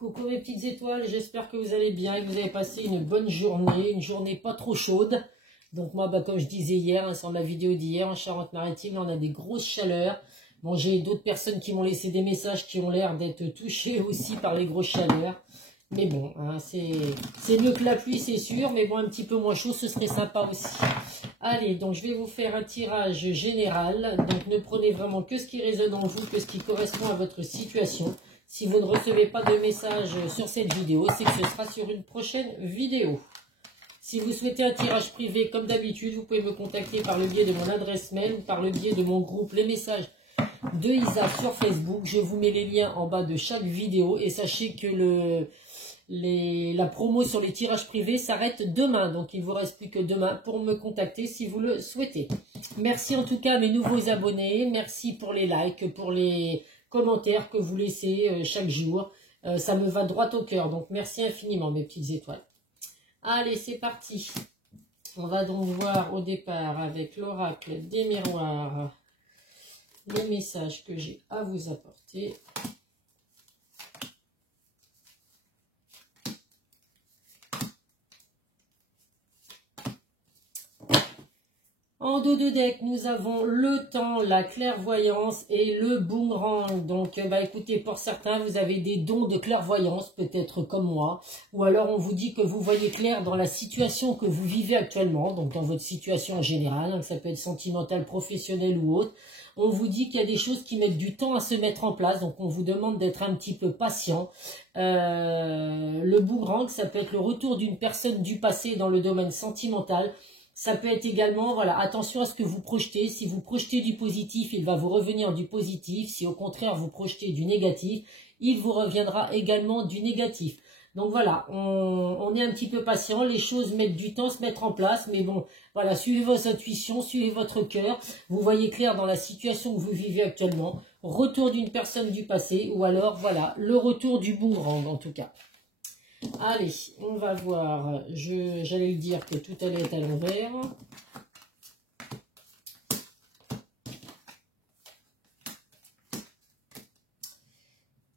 Coucou mes petites étoiles, j'espère que vous allez bien et que vous avez passé une bonne journée, une journée pas trop chaude. Donc moi, comme je disais hier, hein, sur la vidéo d'hier en Charente-Maritime, on a des grosses chaleurs. Bon, j'ai d'autres personnes qui m'ont laissé des messages qui ont l'air d'être touchées aussi par les grosses chaleurs. Mais bon, hein, c'est mieux que la pluie, c'est sûr, mais bon, un petit peu moins chaud, ce serait sympa aussi. Allez, donc je vais vous faire un tirage général. Donc ne prenez vraiment que ce qui résonne en vous, que ce qui correspond à votre situation. Si vous ne recevez pas de message sur cette vidéo, c'est que ce sera sur une prochaine vidéo. Si vous souhaitez un tirage privé, comme d'habitude, vous pouvez me contacter par le biais de mon adresse mail ou par le biais de mon groupe Les Messages de Isa sur Facebook. Je vous mets les liens en bas de chaque vidéo et sachez que la promo sur les tirages privés s'arrête demain. Donc il ne vous reste plus que demain pour me contacter si vous le souhaitez. Merci en tout cas à mes nouveaux abonnés. Merci pour les likes, pour les commentaires que vous laissez chaque jour. Ça me va droit au cœur. Donc merci infiniment mes petites étoiles. Allez, c'est parti. On va donc voir au départ avec l'oracle des miroirs les messages que j'ai à vous apporter. En dos de deck, nous avons le temps, la clairvoyance et le boomerang. Donc, écoutez, pour certains, vous avez des dons de clairvoyance, peut-être comme moi. Ou alors, on vous dit que vous voyez clair dans la situation que vous vivez actuellement, donc dans votre situation en général, hein, ça peut être sentimental, professionnel ou autre. On vous dit qu'il y a des choses qui mettent du temps à se mettre en place, donc on vous demande d'être un petit peu patient. Le boomerang, ça peut être le retour d'une personne du passé dans le domaine sentimental. Ça peut être également, voilà, attention à ce que vous projetez. Si vous projetez du positif, il va vous revenir du positif. Si au contraire, vous projetez du négatif, il vous reviendra également du négatif. Donc voilà, on est un petit peu patient. Les choses mettent du temps à se mettre en place. Mais bon, voilà, suivez votre intuition, suivez votre cœur. Vous voyez clair dans la situation que vous vivez actuellement. Retour d'une personne du passé ou alors, voilà, le retour du boomerang en tout cas. Allez, on va voir. J'allais le dire que tout allait être à l'envers.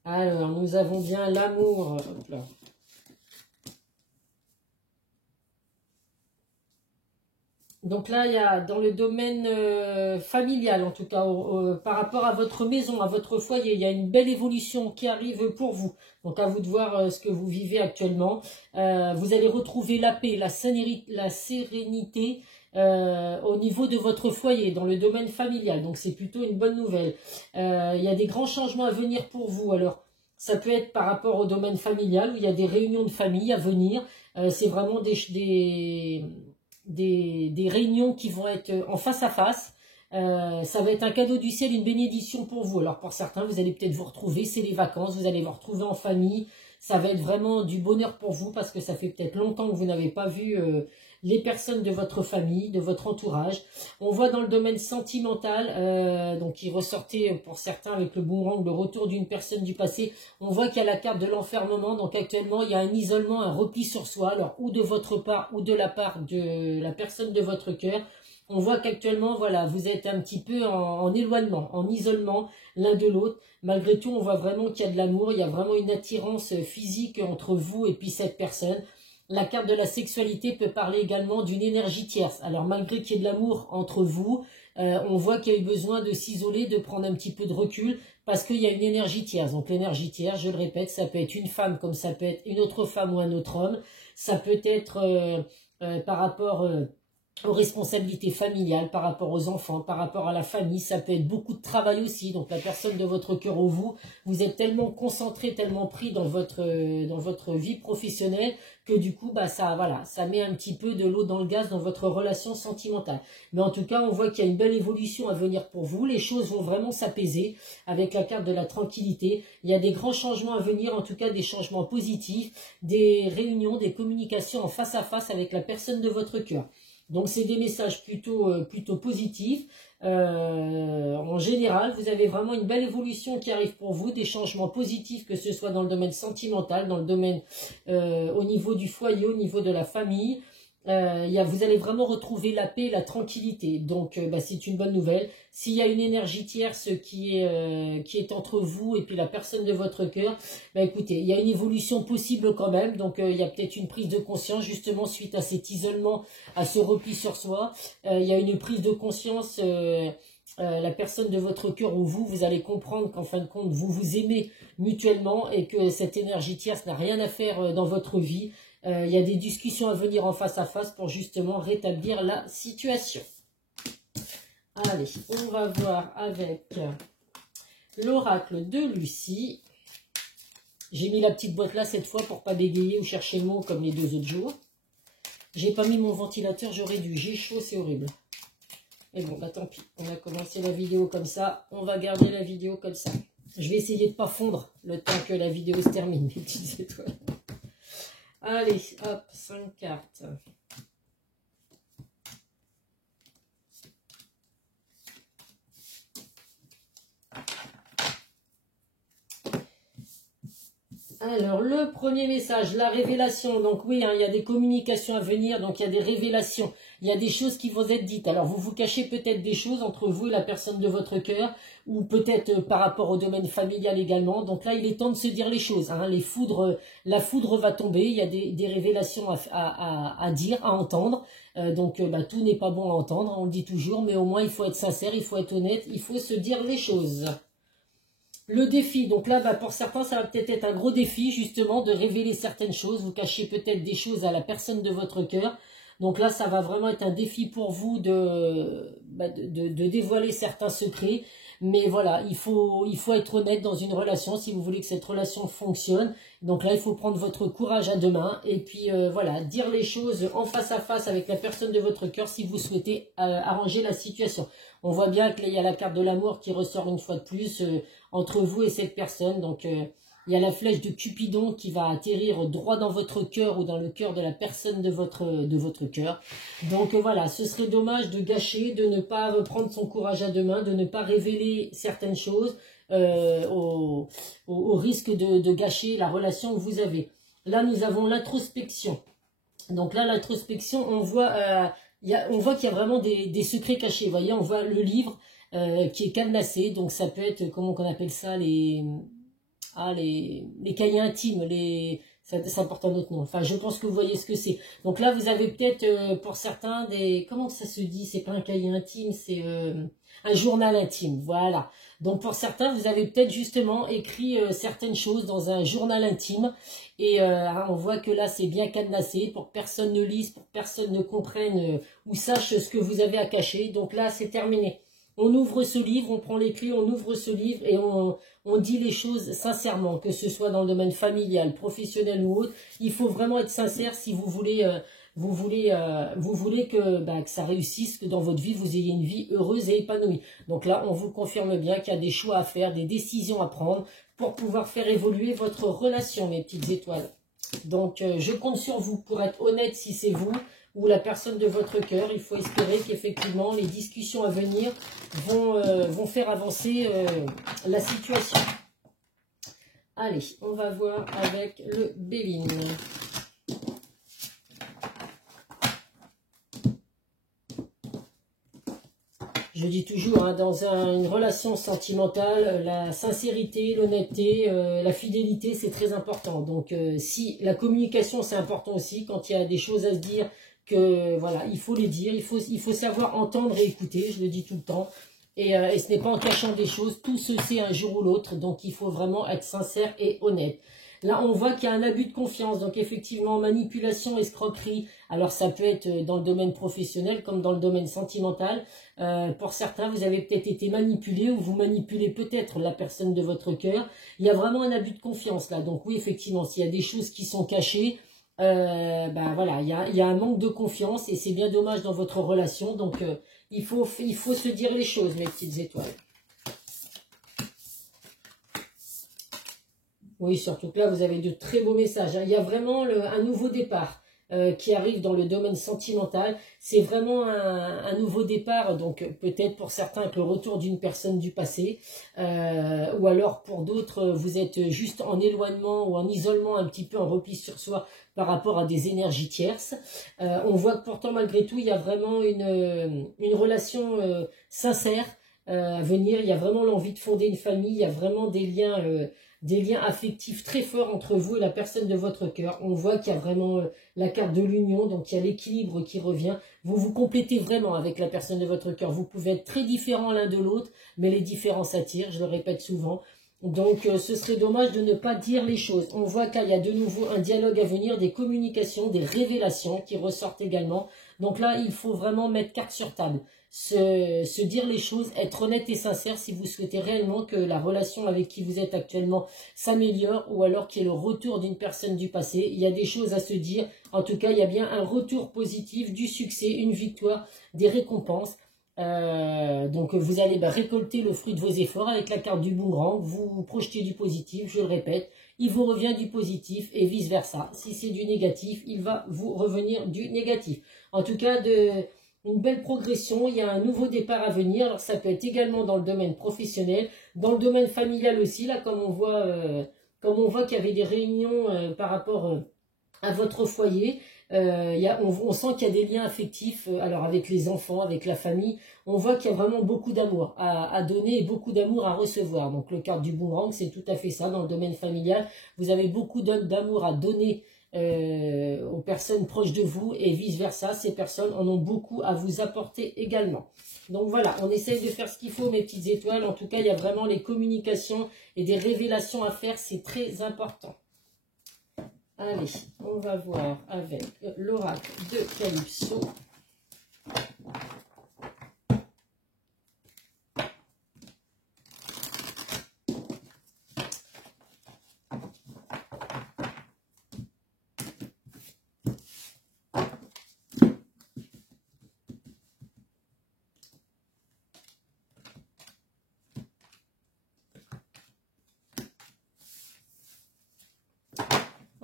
Alors, nous avons bien l'amour. Donc là, il y a dans le domaine familial, en tout cas, par rapport à votre maison, à votre foyer, il y a une belle évolution qui arrive pour vous. Donc à vous de voir ce que vous vivez actuellement. Vous allez retrouver la paix, la sérénité au niveau de votre foyer, dans le domaine familial. Donc c'est plutôt une bonne nouvelle. Il y a des grands changements à venir pour vous. Alors, ça peut être par rapport au domaine familial, où il y a des réunions de famille à venir. C'est vraiment des réunions qui vont être en face à face. Ça va être un cadeau du ciel, une bénédiction pour vous. Alors pour certains, vous allez peut-être vous retrouver, c'est les vacances, vous allez vous retrouver en famille. Ça va être vraiment du bonheur pour vous parce que ça fait peut-être longtemps que vous n'avez pas vu les personnes de votre famille, de votre entourage. On voit dans le domaine sentimental, donc qui ressortait pour certains avec le boomerang, le retour d'une personne du passé. On voit qu'il y a la carte de l'enfermement, donc actuellement il y a un isolement, un repli sur soi, alors ou de votre part ou de la part de la personne de votre cœur. On voit qu'actuellement, voilà, vous êtes un petit peu en éloignement, en isolement l'un de l'autre. Malgré tout, on voit vraiment qu'il y a de l'amour, il y a vraiment une attirance physique entre vous et puis cette personne. La carte de la sexualité peut parler également d'une énergie tierce. Alors malgré qu'il y ait de l'amour entre vous, on voit qu'il y a eu besoin de s'isoler, de prendre un petit peu de recul parce qu'il y a une énergie tierce. Donc l'énergie tierce, je le répète, ça peut être une femme comme ça peut être une autre femme ou un autre homme. Ça peut être par rapport aux responsabilités familiales, par rapport aux enfants, par rapport à la famille. Ça peut être beaucoup de travail aussi. Donc la personne de votre cœur ou vous êtes tellement concentré, tellement pris dans votre vie professionnelle que du coup, ça met un petit peu de l'eau dans le gaz dans votre relation sentimentale. Mais en tout cas, on voit qu'il y a une belle évolution à venir pour vous. Les choses vont vraiment s'apaiser avec la carte de la tranquillité. Il y a des grands changements à venir, en tout cas des changements positifs, des réunions, des communications en face à face avec la personne de votre cœur. Donc c'est des messages plutôt positifs. En général, vous avez vraiment une belle évolution qui arrive pour vous, des changements positifs, que ce soit dans le domaine sentimental, dans le domaine au niveau du foyer, au niveau de la famille. Vous allez vraiment retrouver la paix et la tranquillité. Donc, c'est une bonne nouvelle. S'il y a une énergie tierce qui est entre vous et puis la personne de votre cœur, écoutez, il y a une évolution possible quand même. Donc, il y a peut-être une prise de conscience justement suite à cet isolement, à ce repli sur soi. Il y a une prise de conscience. La personne de votre cœur ou vous allez comprendre qu'en fin de compte, vous vous aimez mutuellement et que cette énergie tierce n'a rien à faire dans votre vie. Il y a des discussions à venir en face à face pour justement rétablir la situation. Allez, on va voir avec l'oracle de Lucie. J'ai mis la petite boîte là cette fois pour pas bégayer ou chercher le mot comme les 2 autres jours. J'ai pas mis mon ventilateur, j'aurais dû. J'ai chaud, c'est horrible. Mais bon, tant pis. On a commencé la vidéo comme ça. On va garder la vidéo comme ça. Je vais essayer de pas fondre le temps que la vidéo se termine, mes petites étoiles. Allez, hop, 5 cartes. Alors, le premier message, la révélation. Donc oui, il y a des communications à venir, donc il y a des révélations. Il y a des choses qui vont être dites. Alors, vous vous cachez peut-être des choses entre vous et la personne de votre cœur, ou peut-être par rapport au domaine familial également. Donc là, il est temps de se dire les choses. La foudre va tomber, il y a des révélations à dire, à entendre. Tout n'est pas bon à entendre, on le dit toujours, mais au moins, il faut être sincère, il faut être honnête, il faut se dire les choses. Le défi, donc là, pour certains, ça va peut-être être un gros défi, justement, de révéler certaines choses. Vous cachez peut-être des choses à la personne de votre cœur. Donc là, ça va vraiment être un défi pour vous de dévoiler certains secrets. Mais voilà, il faut être honnête dans une relation si vous voulez que cette relation fonctionne. Donc là, il faut prendre votre courage à deux mains. Et puis voilà, dire les choses en face à face avec la personne de votre cœur si vous souhaitez arranger la situation. On voit bien qu'il y a la carte de l'amour qui ressort une fois de plus entre vous et cette personne. Donc, il y a la flèche de Cupidon qui va atterrir droit dans votre cœur ou dans le cœur de la personne de votre cœur. Donc, voilà, ce serait dommage de gâcher, de ne pas prendre son courage à deux mains, de ne pas révéler certaines choses au risque de gâcher la relation que vous avez. Là, nous avons l'introspection. Donc là, l'introspection, on voit qu'il y a vraiment des secrets cachés. Vous voyez, on voit le livre qui est cadenassé. Donc ça peut être, comment on appelle ça, les cahiers intimes, ça porte un autre nom. Enfin, je pense que vous voyez ce que c'est. Donc là, vous avez peut-être, pour certains, comment ça se dit? C'est pas un cahier intime, c'est un journal intime. Voilà. Donc pour certains, vous avez peut-être justement écrit certaines choses dans un journal intime. Et on voit que là, c'est bien cadenassé pour que personne ne lise, pour que personne ne comprenne ou sache ce que vous avez à cacher. Donc là, c'est terminé. On ouvre ce livre, on prend les clés, on ouvre ce livre et on dit les choses sincèrement, que ce soit dans le domaine familial, professionnel ou autre. Il faut vraiment être sincère si vous voulez, que ça réussisse, que dans votre vie, vous ayez une vie heureuse et épanouie. Donc là, on vous confirme bien qu'il y a des choix à faire, des décisions à prendre pour pouvoir faire évoluer votre relation, mes petites étoiles. Donc, je compte sur vous pour être honnête si c'est vous ou la personne de votre cœur. Il faut espérer qu'effectivement, les discussions à venir vont faire avancer la situation. Allez, on va voir avec le Béline. Je dis toujours, dans une relation sentimentale, la sincérité, l'honnêteté, la fidélité, c'est très important. Donc, si la communication, c'est important aussi, quand il y a des choses à se dire, que voilà, il faut les dire, il faut savoir entendre et écouter, je le dis tout le temps. Et ce n'est pas en cachant des choses, tout se sait un jour ou l'autre, donc il faut vraiment être sincère et honnête. Là, on voit qu'il y a un abus de confiance, donc effectivement, manipulation, escroquerie. Alors, ça peut être dans le domaine professionnel comme dans le domaine sentimental. Pour certains, vous avez peut-être été manipulé ou vous manipulez peut-être la personne de votre cœur. Il y a vraiment un abus de confiance là. Donc oui, effectivement, s'il y a des choses qui sont cachées, voilà, il y a un manque de confiance et c'est bien dommage dans votre relation. Donc, il faut se dire les choses, mes petites étoiles. Oui, surtout que là, vous avez de très beaux messages. Il y a vraiment un nouveau départ. qui arrive dans le domaine sentimental. C'est vraiment un nouveau départ, donc peut-être pour certains avec le retour d'une personne du passé, ou alors pour d'autres, vous êtes juste en éloignement ou en isolement, un petit peu en repli sur soi par rapport à des énergies tierces. On voit que pourtant, malgré tout, il y a vraiment une relation sincère à venir. Il y a vraiment l'envie de fonder une famille, il y a vraiment des liens affectifs très forts entre vous et la personne de votre cœur. On voit qu'il y a vraiment la carte de l'union, donc il y a l'équilibre qui revient. Vous vous complétez vraiment avec la personne de votre cœur. Vous pouvez être très différents l'un de l'autre, mais les différences attirent, je le répète souvent. Donc ce serait dommage de ne pas dire les choses. On voit qu'il y a de nouveau un dialogue à venir, des communications, des révélations qui ressortent également. Donc là, il faut vraiment mettre carte sur table. Se dire les choses, être honnête et sincère si vous souhaitez réellement que la relation avec qui vous êtes actuellement s'améliore ou alors qu'il y ait le retour d'une personne du passé. Il y a des choses à se dire. En tout cas, il y a bien un retour positif, du succès, une victoire, des récompenses. Donc vous allez récolter le fruit de vos efforts avec la carte du boomerang. Vous vous projetez du positif, je le répète. Il vous revient du positif et vice versa. Si c'est du négatif, il va vous revenir du négatif. En tout cas, une belle progression, il y a un nouveau départ à venir. Alors ça peut être également dans le domaine professionnel, dans le domaine familial aussi, là comme on voit qu'il y avait des réunions par rapport à votre foyer. On sent qu'il y a des liens affectifs, alors avec les enfants, avec la famille. On voit qu'il y a vraiment beaucoup d'amour à donner et beaucoup d'amour à recevoir. Donc le carte du boomerang, c'est tout à fait ça dans le domaine familial. Vous avez beaucoup d'amour à donner aux personnes proches de vous et vice-versa. Ces personnes en ont beaucoup à vous apporter également. Donc voilà, on essaye de faire ce qu'il faut, mes petites étoiles. En tout cas, il y a vraiment les communications et des révélations à faire. C'est très important. Allez, on va voir avec l'oracle de Calypso.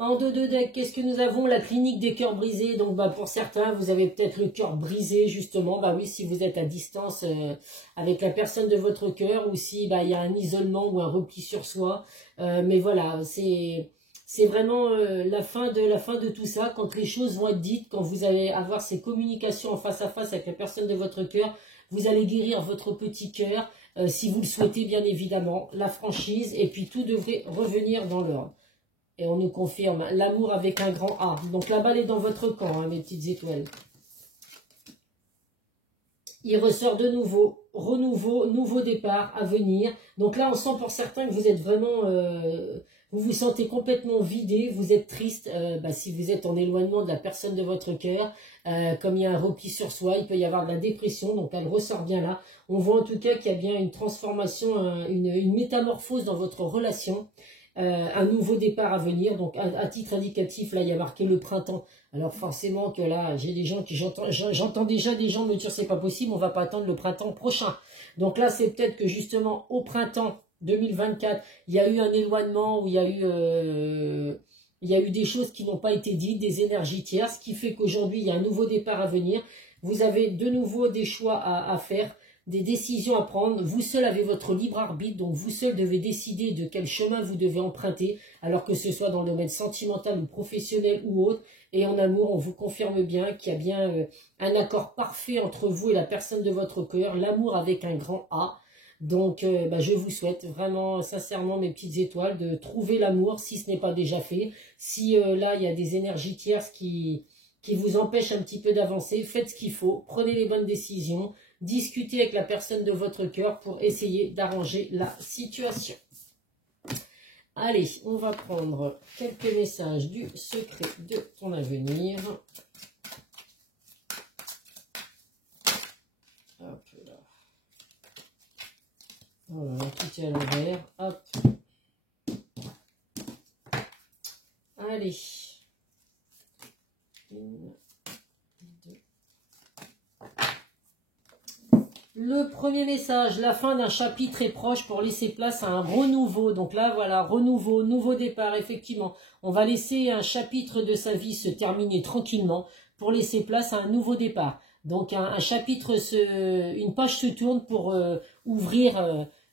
En dos de deck, qu'est-ce que nous avons? La clinique des cœurs brisés. Donc pour certains, vous avez peut-être le cœur brisé justement. Oui, si vous êtes à distance avec la personne de votre cœur ou si il y a un isolement ou un repli sur soi. Mais voilà, c'est vraiment la fin de tout ça. Quand les choses vont être dites, quand vous allez avoir ces communications en face à face avec la personne de votre cœur, vous allez guérir votre petit cœur. Si vous le souhaitez, bien évidemment, la franchise. Et puis tout devrait revenir dans l'ordre. Et on nous confirme l'amour avec un grand A. Donc la balle est dans votre camp, mes petites étoiles. Il ressort de nouveau, renouveau, nouveau départ à venir. Donc là, on sent pour certains que vous êtes vraiment... vous vous sentez complètement vidé, vous êtes triste. Si vous êtes en éloignement de la personne de votre cœur, comme il y a un repli sur soi, il peut y avoir de la dépression. Donc elle ressort bien là. On voit en tout cas qu'il y a bien une transformation, une métamorphose dans votre relation. Un nouveau départ à venir, donc à titre indicatif, là il y a marqué le printemps. Alors forcément que là, j'ai des gens qui j'entends déjà des gens me dire c'est pas possible, on va pas attendre le printemps prochain. Donc là c'est peut-être que justement au printemps 2024, il y a eu un éloignement où il y a eu des choses qui n'ont pas été dites, des énergies tierces, ce qui fait qu'aujourd'hui il y a un nouveau départ à venir. Vous avez de nouveau des choix à faire, des décisions à prendre. Vous seul avez votre libre arbitre, donc vous seul devez décider de quel chemin vous devez emprunter, alors que ce soit dans le domaine sentimental ou professionnel ou autre. Et en amour, on vous confirme bien qu'il y a bien un accord parfait entre vous et la personne de votre cœur, l'amour avec un grand A. Donc je vous souhaite vraiment sincèrement, mes petites étoiles, de trouver l'amour si ce n'est pas déjà fait. Si là il y a des énergies tierces qui vous empêchent un petit peu d'avancer, faites ce qu'il faut, prenez les bonnes décisions. Discutez avec la personne de votre cœur pour essayer d'arranger la situation. Allez, on va prendre quelques messages du secret de ton avenir. Hop là. Voilà, tout est à l'envers. Hop. Allez. Le premier message, la fin d'un chapitre est proche pour laisser place à un renouveau. Donc là, voilà, renouveau, nouveau départ, effectivement. On va laisser un chapitre de sa vie se terminer tranquillement pour laisser place à un nouveau départ. Donc un chapitre, une page se tourne pour ouvrir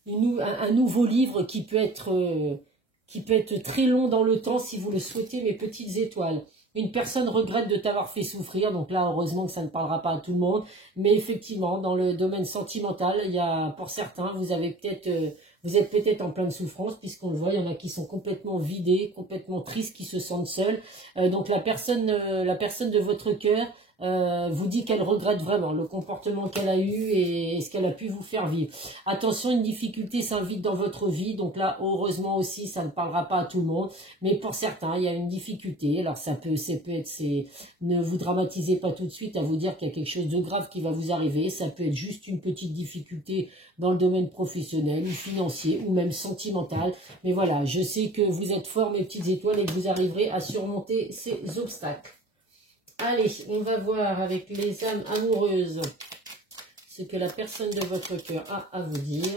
un nouveau livre qui peut être très long dans le temps si vous le souhaitez, mes petites étoiles. Une personne regrette de t'avoir fait souffrir, donc là, heureusement que ça ne parlera pas à tout le monde. Mais effectivement, dans le domaine sentimental, il y a, pour certains, vous êtes peut-être en pleine souffrance, puisqu'on le voit, il y en a qui sont complètement vidés, complètement tristes, qui se sentent seuls. Donc la personne de votre cœur vous dit qu'elle regrette vraiment le comportement qu'elle a eu et ce qu'elle a pu vous faire vivre. Attention, une difficulté s'invite dans votre vie, donc là, heureusement aussi, ça ne parlera pas à tout le monde, mais pour certains, il y a une difficulté. Alors ça peut être, ne vous dramatisez pas tout de suite à vous dire qu'il y a quelque chose de grave qui va vous arriver. Ça peut être juste une petite difficulté dans le domaine professionnel ou financier ou même sentimental. Mais voilà, je sais que vous êtes forts, mes petites étoiles, et que vous arriverez à surmonter ces obstacles. Allez, on va voir avec les âmes amoureuses ce que la personne de votre cœur a à vous dire.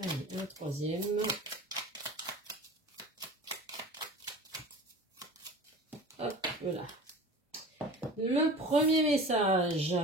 Allez, un troisième. Hop, voilà. Le premier message.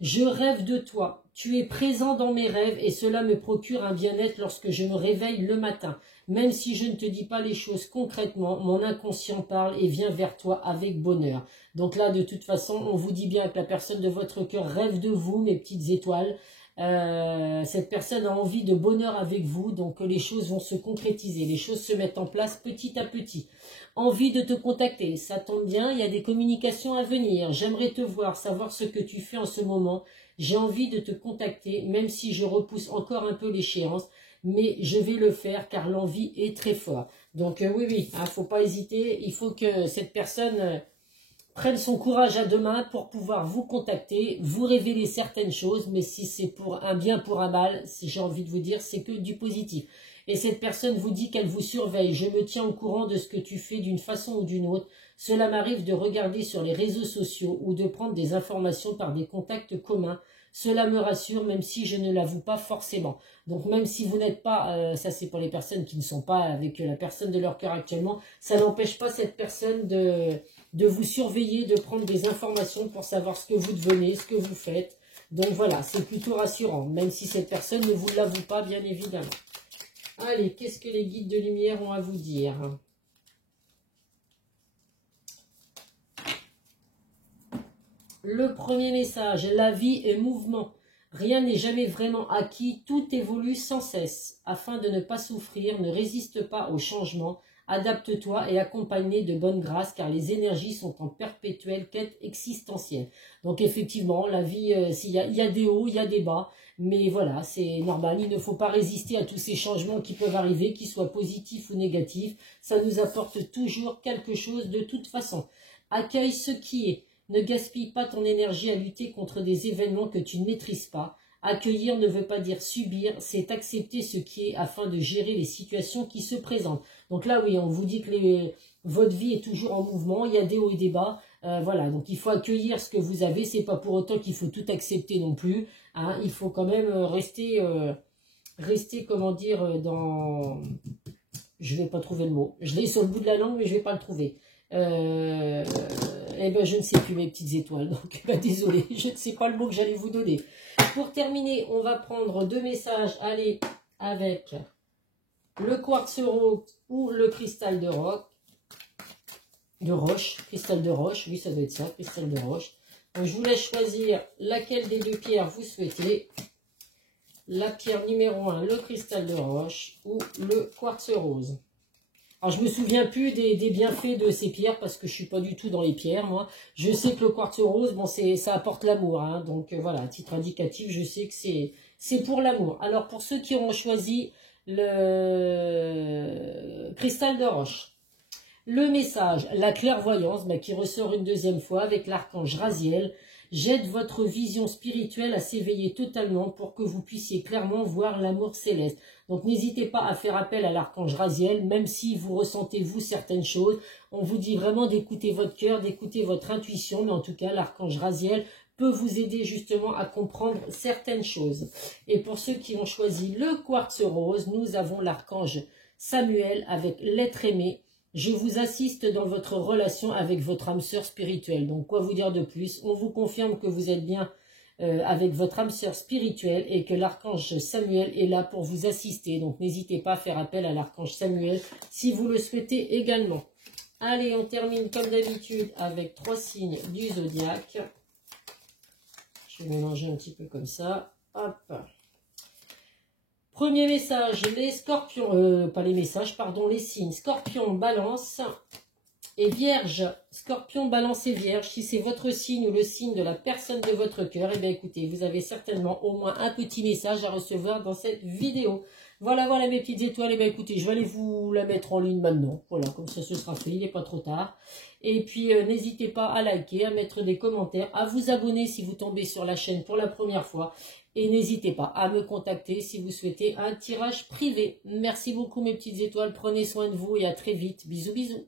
Je rêve de toi. Tu es présent dans mes rêves et cela me procure un bien-être lorsque je me réveille le matin. Même si je ne te dis pas les choses concrètement, mon inconscient parle et vient vers toi avec bonheur. Donc là, de toute façon, on vous dit bien que la personne de votre cœur rêve de vous, mes petites étoiles. Cette personne a envie de bonheur avec vous, donc les choses vont se concrétiser, les choses se mettent en place petit à petit. Envie de te contacter, ça tombe bien, il y a des communications à venir. J'aimerais te voir, savoir ce que tu fais en ce moment. J'ai envie de te contacter, même si je repousse encore un peu l'échéance, mais je vais le faire car l'envie est très forte. Donc oui, hein, faut pas hésiter, il faut que cette personne prenne son courage à deux mains pour pouvoir vous contacter, vous révéler certaines choses, mais si c'est pour un bien, pour un mal, si j'ai envie de vous dire, c'est que du positif. Et cette personne vous dit qu'elle vous surveille. Je me tiens au courant de ce que tu fais d'une façon ou d'une autre. Cela m'arrive de regarder sur les réseaux sociaux ou de prendre des informations par des contacts communs. Cela me rassure, même si je ne l'avoue pas forcément. Donc même si vous n'êtes pas, ça c'est pour les personnes qui ne sont pas avec la personne de leur cœur actuellement, ça n'empêche pas cette personne de vous surveiller, de prendre des informations pour savoir ce que vous devenez, ce que vous faites. Donc voilà, c'est plutôt rassurant, même si cette personne ne vous l'avoue pas, bien évidemment. Allez, qu'est-ce que les guides de lumière ont à vous dire? Le premier message, la vie est mouvement. Rien n'est jamais vraiment acquis, tout évolue sans cesse. Afin de ne pas souffrir, ne résiste pas au changement, adapte-toi et accompagne de bonne grâce, car les énergies sont en perpétuelle quête existentielle. Donc effectivement, la vie, il y a des hauts, il y a des bas, mais voilà, c'est normal. Il ne faut pas résister à tous ces changements qui peuvent arriver, qu'ils soient positifs ou négatifs. Ça nous apporte toujours quelque chose de toute façon. Accueille ce qui est. Ne gaspille pas ton énergie à lutter contre des événements que tu ne maîtrises pas. Accueillir ne veut pas dire subir, c'est accepter ce qui est afin de gérer les situations qui se présentent. Donc là, oui, on vous dit que votre vie est toujours en mouvement, il y a des hauts et des bas. Voilà, donc il faut accueillir ce que vous avez, c'est pas pour autant qu'il faut tout accepter non plus. Hein, il faut quand même rester, comment dire, dans... Je vais pas trouver le mot. Je l'ai sur le bout de la langue, mais je vais pas le trouver. Eh ben, je ne sais plus, mes petites étoiles, donc désolé, je ne sais pas le mot que j'allais vous donner. Pour terminer, on va prendre deux messages, allez, avec le quartz rose ou le cristal de roche, cristal de roche, oui, ça doit être ça, cristal de roche. Donc, je vous laisse choisir laquelle des deux pierres vous souhaitez. La pierre numéro 1, le cristal de roche ou le quartz rose. Alors, je me souviens plus des bienfaits de ces pierres parce que je suis pas du tout dans les pierres, moi. Je sais que le quartz rose, bon, ça apporte l'amour, hein. Donc, voilà, à titre indicatif, je sais que c'est pour l'amour. Alors, pour ceux qui auront choisi le cristal de roche, le message, la clairvoyance, qui ressort une deuxième fois avec l'archange Raziel. J'aide votre vision spirituelle à s'éveiller totalement pour que vous puissiez clairement voir l'amour céleste. Donc n'hésitez pas à faire appel à l'archange Raziel, même si vous ressentez vous certaines choses. On vous dit vraiment d'écouter votre cœur, d'écouter votre intuition, mais en tout cas l'archange Raziel peut vous aider justement à comprendre certaines choses. Et pour ceux qui ont choisi le quartz rose, nous avons l'archange Samuel avec l'être aimé. Je vous assiste dans votre relation avec votre âme sœur spirituelle. Donc, quoi vous dire de plus? On vous confirme que vous êtes bien avec votre âme sœur spirituelle et que l'archange Samuel est là pour vous assister. Donc, n'hésitez pas à faire appel à l'archange Samuel si vous le souhaitez également. Allez, on termine comme d'habitude avec 3 signes du zodiaque. Je vais mélanger un petit peu comme ça. Hop. Premier message, les scorpions, pas les messages, pardon, les signes. Scorpion, balance et vierge. Scorpion, balance et vierge. Si c'est votre signe ou le signe de la personne de votre cœur, eh bien écoutez, vous avez certainement au moins un petit message à recevoir dans cette vidéo. Voilà, voilà mes petites étoiles. Eh bien écoutez, je vais aller vous la mettre en ligne maintenant. Voilà, comme ça ce sera fait, il n'est pas trop tard. Et puis n'hésitez pas à liker, à mettre des commentaires, à vous abonner si vous tombez sur la chaîne pour la première fois. Et n'hésitez pas à me contacter si vous souhaitez un tirage privé. Merci beaucoup mes petites étoiles, prenez soin de vous et à très vite. Bisous bisous.